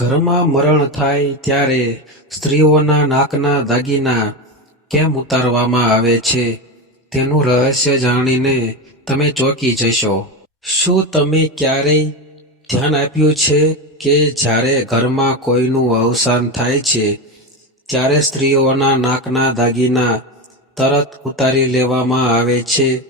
ઘરમાં મરણ થાય ત્યારે સ્ત્રીઓના નાકના દાગીના કેમ ઉતારવામાં આવે છે તેનું રહસ્ય જાણીને તમે ચોંકી જશો. શું તમે ક્યારેય ધ્યાન આપ્યું છે કે જ્યારે ઘરમાં કોઈનું અવસાન થાય છે, ત્યારે સ્ત્રીઓના નાકના દાગીના તરત ઉતારી લેવામાં આવે છે?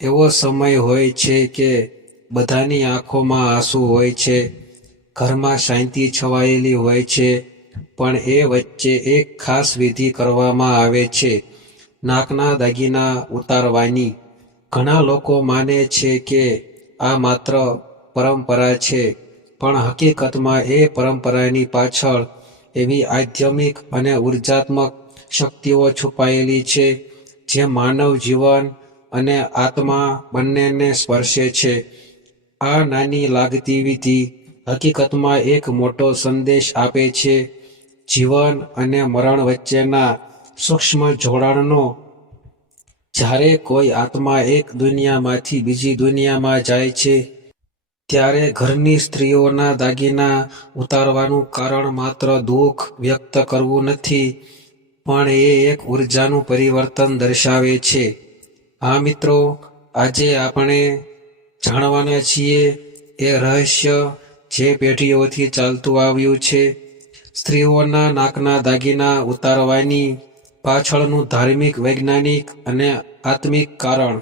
એવો સમય હોય છે કે બધાની આંખોમાં આંસુ હોય છે. ઘરમાં શાંતિ છવાયેલી હોય છે, પણ એ વચ્ચે એક ખાસ વિધિ કરવામાં આવે છે. નાકના દાગીના ઉતારવાની. ઘણા લોકો માને છે કે આ માત્ર પરંપરા છે, પણ હકીકતમાં એ પરંપરાની પાછળ એવી આધ્યાત્મિક અને ઉર્જાત્મક શક્તિઓ છુપાયેલી છે, જે માનવ જીવન અને આત્મા બંનેને સ્પર્શે છે. આ નાની લાગતી વિધિ હકીકતમાં એક મોટો સંદેશ આપે છે, જીવન અને મરણ વચ્ચેના સૂક્ષ્મ જોડાણનો. જ્યારે કોઈ આત્મા એક દુનિયામાંથી બીજી દુનિયામાં જાય છે, ત્યારે ઘરની સ્ત્રીઓના દાગીના ઉતારવાનું કારણ માત્ર દુઃખ વ્યક્ત કરવું નથી, પણ એ એક ઉર્જાનું પરિવર્તન દર્શાવે છે. હા મિત્રો, આજે આપણે જાણવાના છીએ એ રહસ્ય જે પેઢીઓથી ચાલતું આવ્યું છે, સ્ત્રીઓના નાકના દાગીના ઉતારવાની પાછળનું ધાર્મિક, વૈજ્ઞાનિક અને આત્મિક કારણ.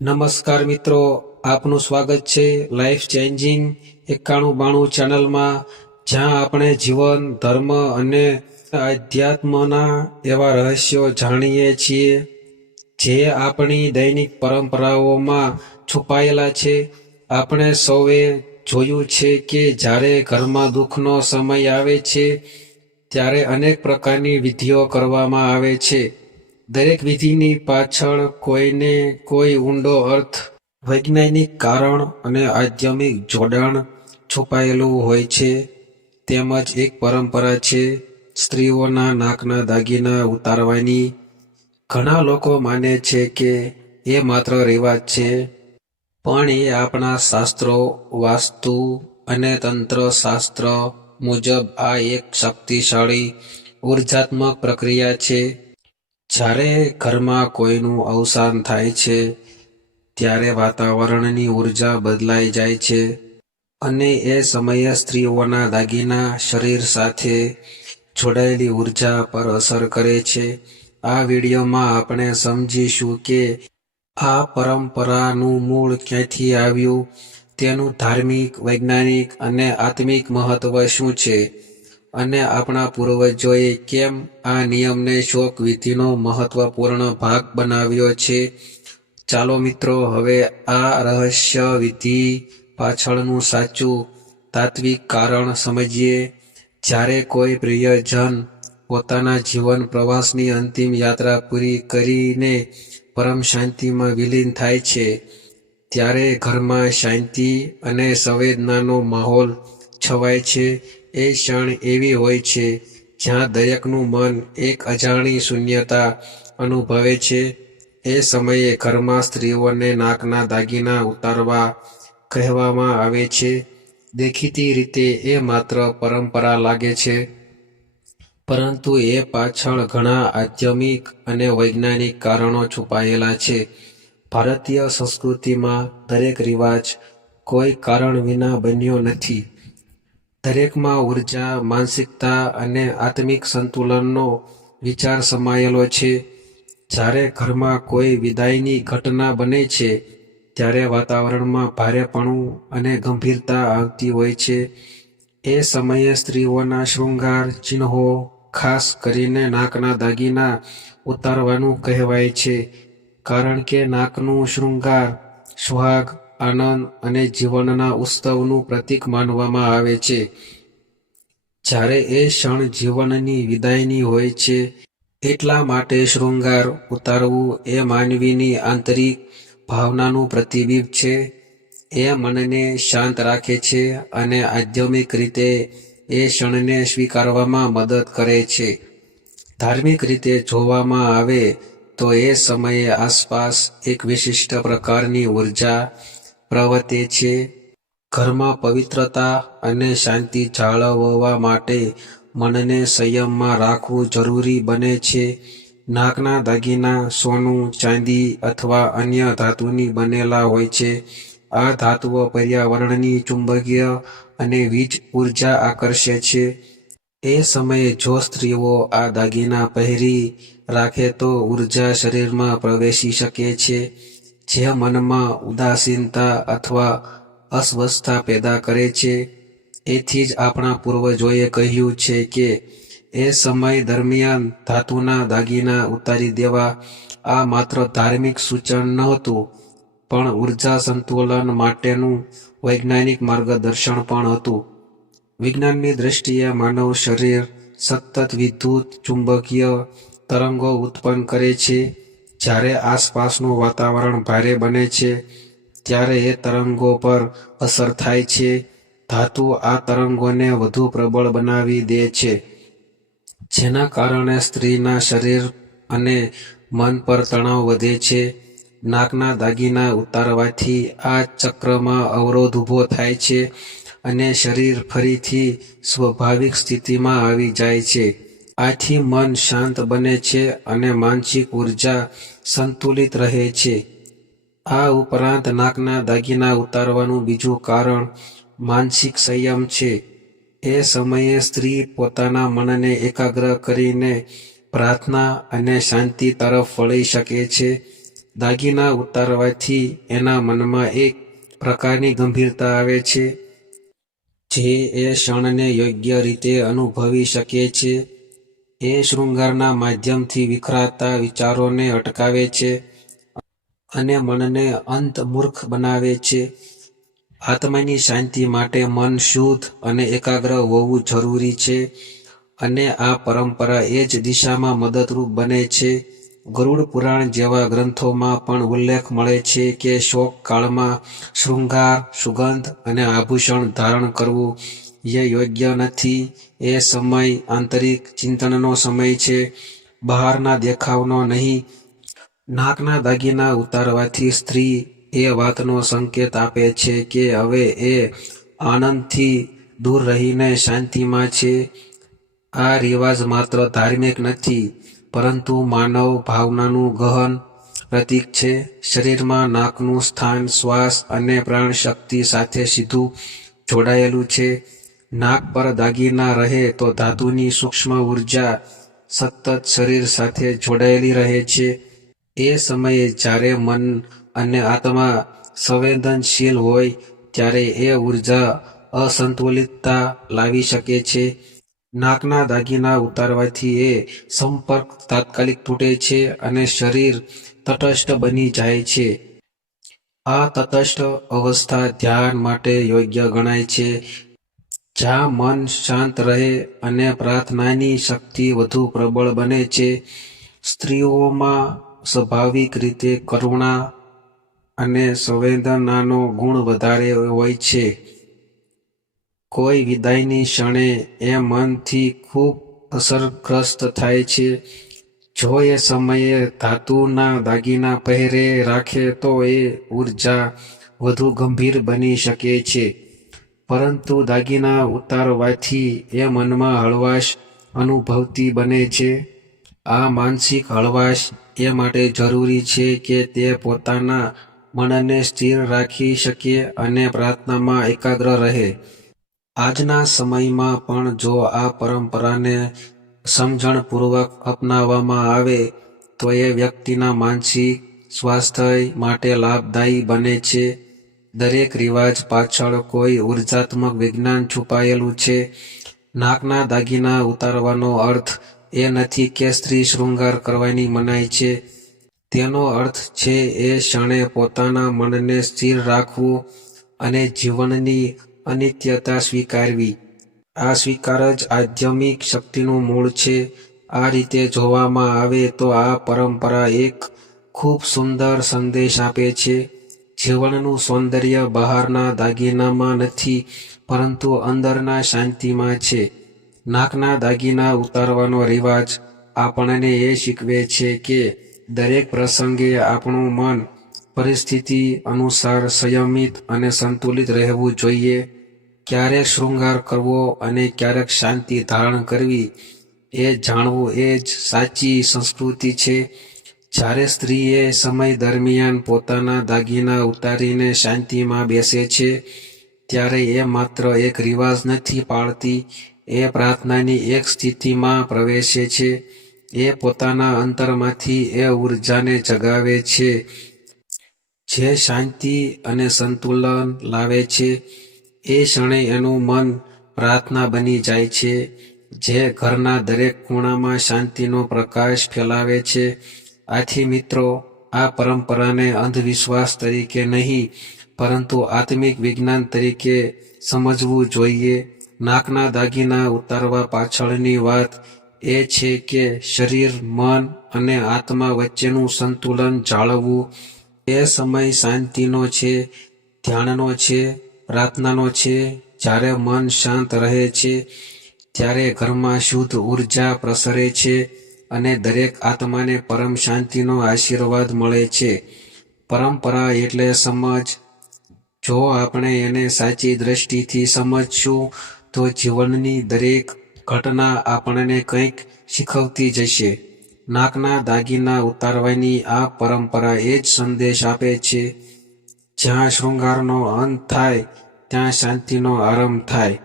નમસ્કાર મિત્રો, આપનું સ્વાગત છે લાઈફ ચેન્જિંગ એકાણું બાણું ચેનલમાં, જ્યાં આપણે જીવન, ધર્મ અને આધ્યાત્મના એવા રહસ્યો જાણીએ છીએ, જે આપણી દૈનિક પરંપરાઓમાં છુપાયેલા છે. આપણે સૌએ જોયું છે કે જ્યારે ઘરમાં દુઃખનો સમય આવે છે, ત્યારે અનેક પ્રકારની વિધિઓ કરવામાં આવે છે. દરેક વિધિની પાછળ કોઈને કોઈ ઊંડો અર્થ, વૈજ્ઞાનિક કારણ અને આધ્યાત્મિક જોડાણ છુપાયેલું હોય છે. તેમજ એક પરંપરા છે, સ્ત્રીઓના નાકના દાગીના ઉતારવાની. ઘણા લોકો માને છે કે એ માત્ર રિવાજ છે પણ એ આપણા શાસ્ત્રો, વાસ્તુ અને તંત્ર શાસ્ત્ર મુજબ આ એક શક્તિશાળી ઉર્જાત્મક પ્રક્રિયા છે. જ્યારે ઘરમાં કોઈનું અવસાન થાય છે, ત્યારે વાતાવરણની ઊર્જા બદલાઈ જાય છે અને એ સમયે સ્ત્રીઓના દાગીના, શરીર સાથે જોડાયેલી ઊર્જા પર અસર કરે છે. આ વિડીયોમાં આપણે સમજીશું કે આ પરંપરાનું મૂળ ક્યાંથી આવ્યું? તેનું ધાર્મિક, વૈજ્ઞાનિક અને આત્મિક મહત્વ શું છે? અને આપણા પૂર્વજોએ કેમ આ નિયમને શોક વિધિનો મહત્વપૂર્ણ ભાગ બનાવ્યો છે? ચાલો મિત્રો, હવે આ રહસ્ય વિધિ પાછળનું સાચું, તાત્વિક કારણ સમજીએ. જ્યારે કોઈ પ્રિયજન પોતાના જીવન પ્રવાસની અંતિમ યાત્રા પૂરી કરીને પરમ શાંતિમાં વિલીન થાય છે. ત્યારે ઘરમાં શાંતિ અને સંવેદનાનો માહોલ છવાય છે. એ ક્ષણ એવી હોય છે જ્યાં દરેકનું મન એક અજાણી શૂન્યતા અનુભવે છે. એ સમયે ઘરમાં સ્ત્રીઓને નાકના દાગીના ઉતારવા કહેવામાં આવે છે. દેખીતી રીતે એ માત્ર પરંપરા લાગે છે. પરંતુ એ પાછળ ઘણા આધ્યમિક અને વૈજ્ઞાનિક કારણો છુપાયેલા છે. ભારતીય સંસ્કૃતિમાં દરેક રિવાજ કોઈ કારણ વિના બન્યો નથી. દરેકમાં ઊર્જા, માનસિકતા અને આત્મિક સંતુલનનો વિચાર સમાયેલો છે. જ્યારે ઘરમાં કોઈ વિદાયની ઘટના બને છે, ત્યારે વાતાવરણમાં ભારેપણું અને ગંભીરતા આવતી હોય છે. એ સમયે સ્ત્રીઓના શૃંગાર, ચિહ્નો ખાસ કરીને નાકના દાગીના ઉતારવાનું કહેવાય છે, કારણ કે નાકનું શૃંગાર, સુહાગ, આનંદ અને જીવનના ઉત્સવનું પ્રતીક માનવામાં આવે છે. જ્યારે એ ક્ષણ જીવનની વિદાયની હોય છે, એટલા માટે શૃંગાર ઉતારવું એ માનવીની આંતરિક ભાવનાનું પ્રતિબિંબ છે. એ મનને શાંત રાખે છે અને આધ્યાત્મિક રીતે એ ક્ષણને સ્વીકારવામાં મદદ કરે છે. ધાર્મિક રીતે જોવામાં આવે તો એ સમયે આસપાસ એક વિશિષ્ટ પ્રકારની ઊર્જા પ્રવર્તે છે. ઘરમાં પવિત્રતા અને શાંતિ જાળવવા માટે મનને સંયમમાં રાખવું જરૂરી બને છે. નાકના દાગીના, સોનું, ચાંદી અથવા અન્ય ધાતુની બનેલા હોય છે. આ ધાતુઓ પર્યાવરણની ચુંબકીય અને વીજ ઊર્જા આકર્ષે છે. એ સમયે જો સ્ત્રીઓ આ દાગીના પહેરી રાખે તો ઊર્જા શરીરમાં પ્રવેશી શકે છે. જે મનમાં ઉદાસીનતા અથવા અસ્વસ્થતા પેદા કરે છે. એથી જ આપણા પૂર્વજોએ કહ્યું છે કે, એ સમય દરમિયાન ધાતુના દાગીના ઉતારી દેવા આ માત્ર ધાર્મિક સૂચન નહોતું. પણ ઊર્જા સંતુલન માટેનું વૈજ્ઞાનિક માર્ગદર્શન પણ હતું. વિજ્ઞાનની દ્રષ્ટિએ માનવ શરીર સતત વિદ્યુત, ચુંબકીય તરંગો ઉત્પન્ન કરે છે. જ્યારે આસપાસનું વાતાવરણ ભારે બને છે, ત્યારે એ તરંગો પર અસર થાય છે. ધાતુ આ તરંગોને વધુ પ્રબળ બનાવી દે છે. જેના કારણે સ્ત્રીના શરીર અને મન પર તણાવ વધે છે. નાકના દાગીના ઉતારવાથી આ ચક્રમાં અવરોધ ઊભો થાય છે અને શરીર ફરીથી સ્વાભાવિક સ્થિતિમાં આવી જાય છે. આથી મન શાંત બને છે અને માનસિક ઊર્જા સંતુલિત રહે છે. આ ઉપરાંત નાકના દાગીના ઉતારવાનું બીજું કારણ માનસિક સંયમ છે. એ સમયે સ્ત્રી પોતાના મનને એકાગ્ર કરીને પ્રાર્થના અને શાંતિ તરફ વળી શકે છે. દાગીના ઉતારવાથી એના મનમાં એક પ્રકારની ગંભીરતા આવે છે, જે એ ક્ષણને યોગ્ય રીતે અનુભવી શકે છે. એ શૃંગારના માધ્યમથી વિખરાતા વિચારોને અટકાવે છે અને મનને અંતમૂર્ખ બનાવે છે. આત્માની શાંતિ માટે મન શુદ્ધ અને એકાગ્ર હોવું જરૂરી છે અને આ પરંપરા એ જ દિશામાં મદદરૂપ બને છે. ગરુડ પુરાણ જેવા ગ્રંથોમાં પણ ઉલ્લેખ મળે છે કે શોક કાળમાં શૃંગાર, સુગંધ અને આભૂષણ ધારણ કરવું એ યોગ્ય નથી. એ સમય આંતરિક ચિંતનનો સમય છે. બહારના દેખાવનો નહીં. નાકના દાગીના ઉતારવાથી સ્ત્રી એ વાતનો સંકેત આપે છે કે હવે એ આનંદથી દૂર રહીને શાંતિમાં છે. આ રિવાજ માત્ર ધાર્મિક નથી પરંતુ માનવ ભાવનાનું ગહન પ્રતીક છે. શરીરમાં નાકનું સ્થાન, શ્વાસ અને પ્રાણશક્તિ સાથે સીધું જોડાયેલું છે. નાક પર દાગીના રહે તો ધાતુની સૂક્ષ્મ ઊર્જા સતત શરીર સાથે જોડાયેલી રહે છે. એ સમયે જ્યારે મન અને આત્મા સંવેદનશીલ હોય, ત્યારે એ ઊર્જા અસંતુલિતતા લાવી શકે છે. નાકના દાગીના ઉતારવાથી એ સંપર્ક તાત્કાલિક તૂટે છે અને શરીર તટસ્થ બની જાય છે. આ તટસ્થ અવસ્થા ધ્યાન માટે યોગ્ય ગણાય છે. જ્યાં મન શાંત રહે અને પ્રાર્થનાની શક્તિ વધુ પ્રબળ બને છે, સ્ત્રીઓમાં સ્વાભાવિક રીતે કરુણા અને સંવેદનાનો ગુણ વધારે હોય છે. કોઈ વિદાયની ક્ષણે એ મનથી ખૂબ અસરગ્રસ્ત થાય છે. જો એ સમયે ધાતુના દાગીના પહેરે રાખે તો એ ઊર્જા વધુ ગંભીર બની શકે છે. પરંતુ દાગીના ઉતારવાથી એ મનમાં હળવાશ અનુભવતી બને છે. આ માનસિક હળવાશ એ માટે જરૂરી છે કે તે પોતાના મનને સ્થિર રાખી શકે અને પ્રાર્થનામાં એકાગ્ર રહે. આજના સમયમાં પણ જો આ પરંપરાને સમજણપૂર્વક અપનાવવામાં આવે, તો એ વ્યક્તિના માનસિક સ્વાસ્થ્ય માટે લાભદાયી બને છે. દરેક રિવાજ પાછળ કોઈ ઉર્જાત્મક વિજ્ઞાન છુપાયેલું છે. નાકના દાગીના ઉતારવાનો અર્થ એ નથી કે સ્ત્રી શૃંગાર કરવાની મનાઈ છે. તેનો અર્થ છે એ ક્ષણે પોતાના મનને સ્થિર રાખવું અને જીવનની અનિત્યતા સ્વીકારવી. આ સ્વીકાર જ આધ્યમિક શક્તિનું મૂળ છે. આ રીતે જોવામાં આવે તો આ પરંપરા એક ખૂબ સુંદર સંદેશ આપે છે. જીવનનું સૌંદર્ય બહારના દાગીનામાં નથી, પરંતુ અંદરના શાંતિમાં છે. નાકના દાગીના ઉતારવાનો રિવાજ આપણને એ શીખવે છે કે દરેક પ્રસંગે આપણું મન પરિસ્થિતિ અનુસાર સંયમિત અને સંતુલિત રહેવું જોઈએ. ક્યારેક શૃંગાર કરવો અને ક્યારેક શાંતિ ધારણ કરવી, એ જાણવું એ જ સાચી સંસ્કૃતિ છે. જ્યારે સ્ત્રીએ સમય દરમિયાન પોતાના દાગીના ઉતારીને શાંતિમાં બેસે છે, ત્યારે એ માત્ર એક રિવાજ નથી પાળતી એ પ્રાર્થનાની એક સ્થિતિમાં પ્રવેશે છે. એ પોતાના અંતરમાંથી એ ઉર્જાને જગાવે છે. જે શાંતિ અને સંતુલન લાવે છે એ ક્ષણે એનું મન પ્રાર્થના બની જાય છે, જે ઘરના દરેક ખૂણામાં શાંતિનો પ્રકાશ ફેલાવે છે. આથી મિત્રો, આ પરંપરાને અંધવિશ્વાસ તરીકે નહીં, પરંતુ આત્મિક વિજ્ઞાન તરીકે સમજવું જોઈએ. નાકના દાગીના ઉતારવા પાછળની વાત એ છે કે શરીર, મન અને આત્મા વચ્ચેનું સંતુલન જાળવવું એ સમય શાંતિનો છે, ધ્યાનનો છે. પ્રાર્થનાનો છે, જ્યારે મન શાંત રહે છે, ત્યારે ઘરમાં શુદ્ધ ઊર્જા પ્રસરે છે અને દરેક આત્માને પરમ શાંતિનો આશીર્વાદ મળે છે. પરંપરા એટલે સમજ. જો આપણે એને સાચી દ્રષ્ટિથી સમજશું, તો જીવનની દરેક ઘટના આપણને કંઈક શીખવતી જશે. નાકના દાગીના ઉતારવાની આ પરંપરા એ જ સંદેશ આપે છે. જ્યાં શૃંગારનો અંત થાય, ત્યાં શાંતિનો આરંભ થાય.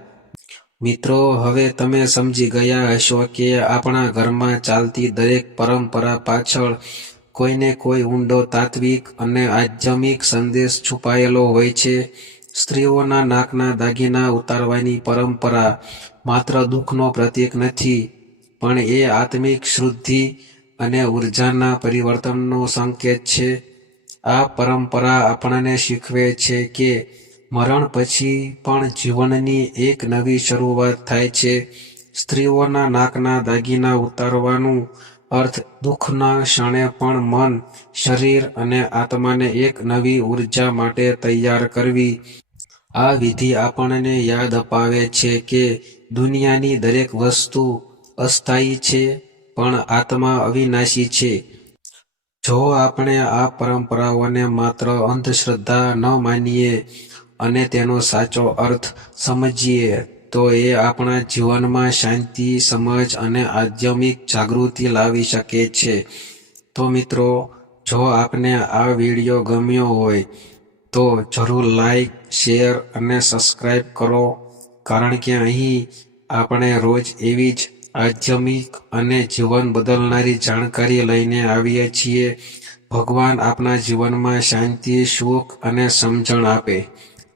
મિત્રો, હવે તમે સમજી ગયા હશો કે આપણા ઘરમાં ચાલતી દરેક પરંપરા પાછળ કોઈને કોઈ ઊંડો તાત્વિક અને આધ્યમિક સંદેશ છુપાયેલો હોય છે. સ્ત્રીઓના નાકના દાગીના ઉતારવાની પરંપરા માત્ર દુઃખનો પ્રતીક નથી, પણ એ આત્મિક શુદ્ધિ અને ઉર્જાના પરિવર્તનનો સંકેત છે. આ પરંપરા આપણને શીખવે છે કે મરણ પછી પણ જીવનની એક નવી શરૂઆત થાય છે. સ્ત્રીઓના નાકના દાગીના ઉતારવાનું અર્થ દુઃખના ક્ષણે પણ મન, શરીર અને આત્માને એક નવી ઊર્જા માટે તૈયાર કરવી. આ વિધિ આપણને યાદ અપાવે છે કે દુનિયાની દરેક વસ્તુ અસ્થાયી છે, પણ આત્મા અવિનાશી છે. જો આપણે આ પરંપરાઓને માત્ર અંધશ્રદ્ધા ન માનીએ અને તેનો સાચો અર્થ સમજીએ, તો એ આપણા જીવનમાં શાંતિ, સમજ અને આધ્યાત્મિક જાગૃતિ લાવી શકે છે. તો મિત્રો, જો આપને આ વીડિયો ગમ્યો હોય, તો જરૂર લાઈક, શેર અને સબસ્ક્રાઈબ કરો. કારણ કે અહીં આપણે રોજ એવી જ આધ્યાત્મિક અને જીવન બદલનારી જાણકારી લઈને આવીએ છીએ. ભગવાન આપના જીવનમાં શાંતિ, સુખ અને સમજણ આપે.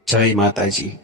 જય માતાજી.